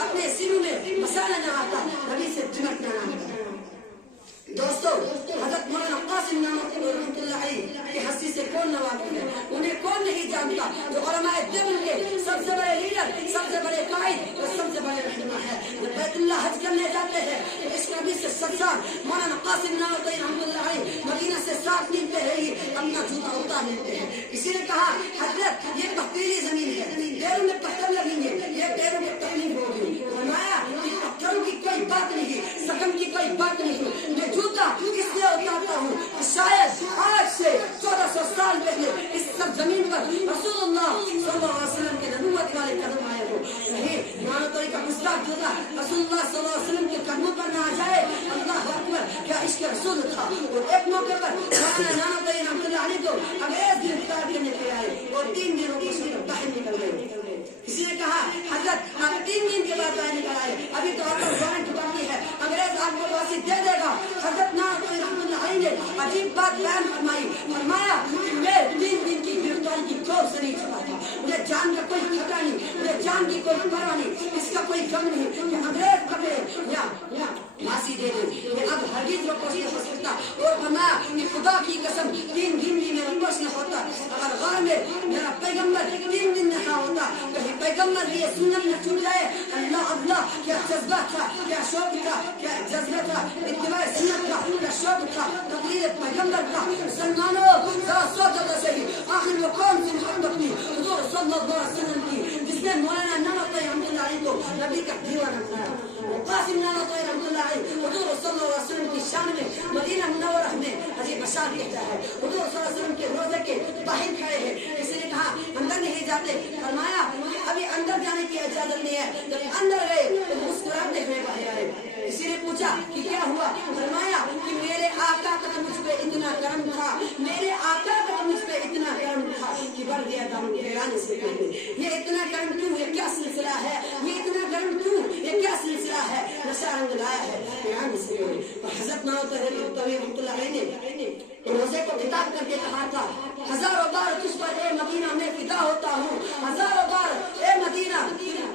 اپنے سینوں میں مسالہ نہ آتا نبی سے چمٹنا نہ آتا۔ دوستو حضرت مولانا قاسم نانوتوی رحمۃ اللہ علیہ کی ہستی سے کون نواقف ہے؟ انہیں کون نہیں جانتا جو علماء دیوبند کے سب سے بڑے لیڈر، سب سے بڑے قائد اور سب سے بڑے رہنما ہے۔ جب بیت اللہ حج کرنے جاتے ہیں تو اس نبی سے سرسار مولانا قاسم نانوتوی رحمۃ اللہ علیہ مدینہ سے ساتھ ملتے ہی اپنا جوتا اتار لیتے ہیں۔ کسی نے کہا حضرت یہ پتھریلی زمین ہے، پیروں میں پتھر لگیں گے، یہ پیروں میں تکلیف ہوگی۔ فرمایا کہ پتھروں کی کوئی بات نہیں، سکم کی کوئی بات نہیں، میں جوتا اس لیے اتارتا ہوں کہ شاید آج سے 1400 سال پہلے اس سرزمین پر رسول اللہ صلی اللہ علیہ وسلم کے نبوت والے قدم آئے ہو۔ نہیں نانوتوی کا گستاخ جوتا رسول اللہ صلی اللہ علیہ وسلم کے قدموں پر نہ آ جائے۔ اللہ اکبر، کیا عشق رسول تھا۔ اور ایک موقع پر مولانا نانوتوی رحمۃ اللہ علیہ کو انگریز گرفتار کرنے کے آئے اور 3 دنوں کو سے باہر نکل گئے۔ کسی نے کہا حضرت آپ 3 دن کے بعد باہر نکل آئے، ابھی تو آپ کو وارنٹ باقی ہے، انگریز آپ کو واسی دے دے گا۔ حضرت نانوتوی رحمۃ اللہ علیہ نے عجیب بات بیان فرمائی، فرمایا کہ میں 3 دن کی گرفتاری کی کوئی سے نہیں چھپا تھا، مجھے جان کا کوئی خطرہ نہیں، مجھے جان کی کوئی پرواہ نہیں، اس کا کوئی غم نہیں کہ انگریز پکڑے یا پھانسی دے دیں، میں اب ہرگز روکوش نہیں ہو سکتا۔ اور فرمایا کہ خدا کی قسم 3 دن بھی میرا روکوش نہ ہوتا، اگر غار میں میرا پیغمبر 3 دن نہ ہوتا، کہیں پیغمبر کی یہ سنت نہ چھوٹ جائے۔ اللہ اللہ، کیا جذبہ تھا، کیا شوق تھا، کیا جذبہ تھا، اتباع سنت تھا، کیا شوق تھا، تقلید پیغمبر تھا۔ مسلمانوں ذرا سوچو تو صحیح، آخر وہ کون سی محبت تھی حضور صلی اللہ علیہ وسلم کی جس نے مولانا نانوتوی رحمۃ اللہ علیہ کو نبی کا دیوانہ بنایا۔ قاسم نانوتوی رحمۃ اللہ علیہ حضور صلی اللہ علیہ وسلم کی شان میں مدینہ منورہ میں عجیب بشار کہتا ہے، حضور صلی اللہ علیہ وسلم کے روزے کے باہر کھڑے ہیں۔ کسی نے کہا اندر نہیں جاتے، فرمایا ابھی اندر جانے کی اجازت نہیں ہے۔ جب اندر گئے تو مسکراتے ہوئے باہر آئے۔ کسی نے پوچھا کہ کیا ہوا؟ فرمایا کہ میرے آقا کا مجھ پہ اتنا کرم تھا، میرے آقا کا مجھ پہ اتنا کرم تھا کہ بڑھ گیا تھا ان کے آنے سے پہلے۔ یہ اتنا کرم کیوں؟ یہ کیا سلسلہ ہے؟ یہ اتنا کرم کیوں؟ یہ کیا سلسلہ ہے؟ نشہ رنگ لایا ہے آنے سے پہلے۔ اور حضرت نانوتوی رحمۃ اللہ علیہ نے روزے کو خطاب کر کے کہا تھا، ہزاروں بار تجھ پر اے مدینہ میں فدا ہوتا ہوں، ہزاروں بار اے مدینہ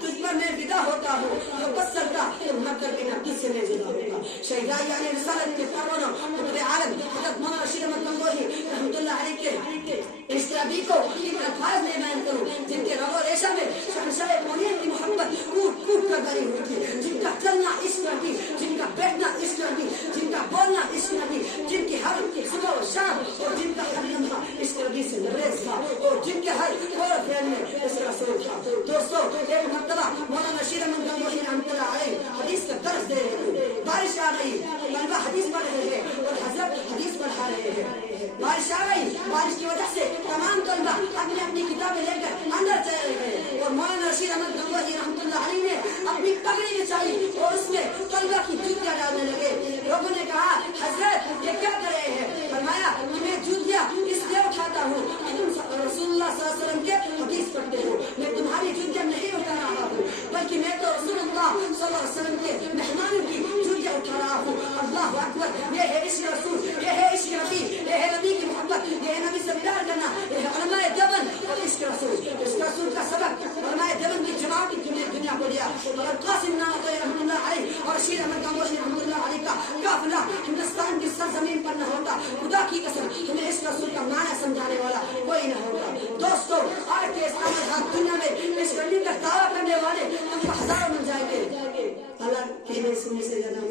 تجھ پر میں فدا ہوتا ہوں، جو بس سکتا تو مر کر کے نہ تجھ سے میں جدا ہوگا۔ شہداء یعنی رسالت کے پروانوں قطب عالم حضرت مولانا رشید احمد گنگوہی رحمۃ اللہ علیہ کے اشترابی کو ان الفاظ میں بیان کروں جن کے رگ و ریشہ میں شہنشاہ کونین کی محبت کوٹ کوٹ کر بھری ہوئی تھی، جن کا چلنا عشق نبی، جن کا بیٹھنا عشق نبی، جن کا بولنا عشق نبی، جن کی ہر صبح و شام اور جن کا ہر لمحہ عشق نبی سے لبریز تھا اور جن کے ہر غور و فعل میں اس رسول تھا۔ دوستو ایک مرتبہ مولانا رشید احمد گنگوہی رحمۃ اللہ علیہ حدیث کا درس دے رہے تھے، بارش آ گئی، طلبہ حدیث پڑھ رہے ہیں اور حضرت حدیث پڑھا رہے ہیں۔ بارش آ گئی، بارش کی وجہ سے تمام طلبہ اپنی اپنی کتابیں لے کر اندر چلے گئے اور مولانا رشید احمد گنگوہی رحمۃ اللہ علیہ نے اپنی پگڑی بچھائی اور اس میں طلبہ کی جوتیاں ڈالنے لگے۔ لوگوں نے کہا حضرت یہ کیا کر رہے ہیں؟ فرمایا کہ میں جوتیاں اس لیے اٹھاتا ہوں کہ تم رسول اللہ صلی اللہ علیہ وسلم کے حدیث پڑھتے ہو، میں تمہاری جوتیاں نہیں اٹھا رہا ہوں بلکہ میں تو رسول اللہ صلی اللہ علیہ وسلم کے مہمانوں کی جوتیاں اٹھا رہا ہوں۔ اللہ اکبر، یہ ہے عشق رسول، یہ ہے عشق نبی، یہ ہے نبی کی محبت، یہ ہے نبی سے پیار کرنا، یہ ہے علماء دیوبند اور عشق رسول۔ عشق رسول کا سبق علماء دیوبند کی جماعت دنیا کو دیا اور قاسم نانوتوی رحمۃ اللہ علیہ اور رشید احمد گنگوہی رحمۃ اللہ علیہ کا قافلہ ہندوستان کی سرزمین پر نہ ہوتا، خدا کی قسم ہمیں عشق رسول کا معنی سمجھانے والا کوئی نہ ہوگا۔ دوستو آج کے اسلام آباد دنیا میں عشق نبی کا دعویٰ کرنے والے ہم کو ہزاروں مل جائیں گے۔ اللہ کہنے سننے سے زیادہ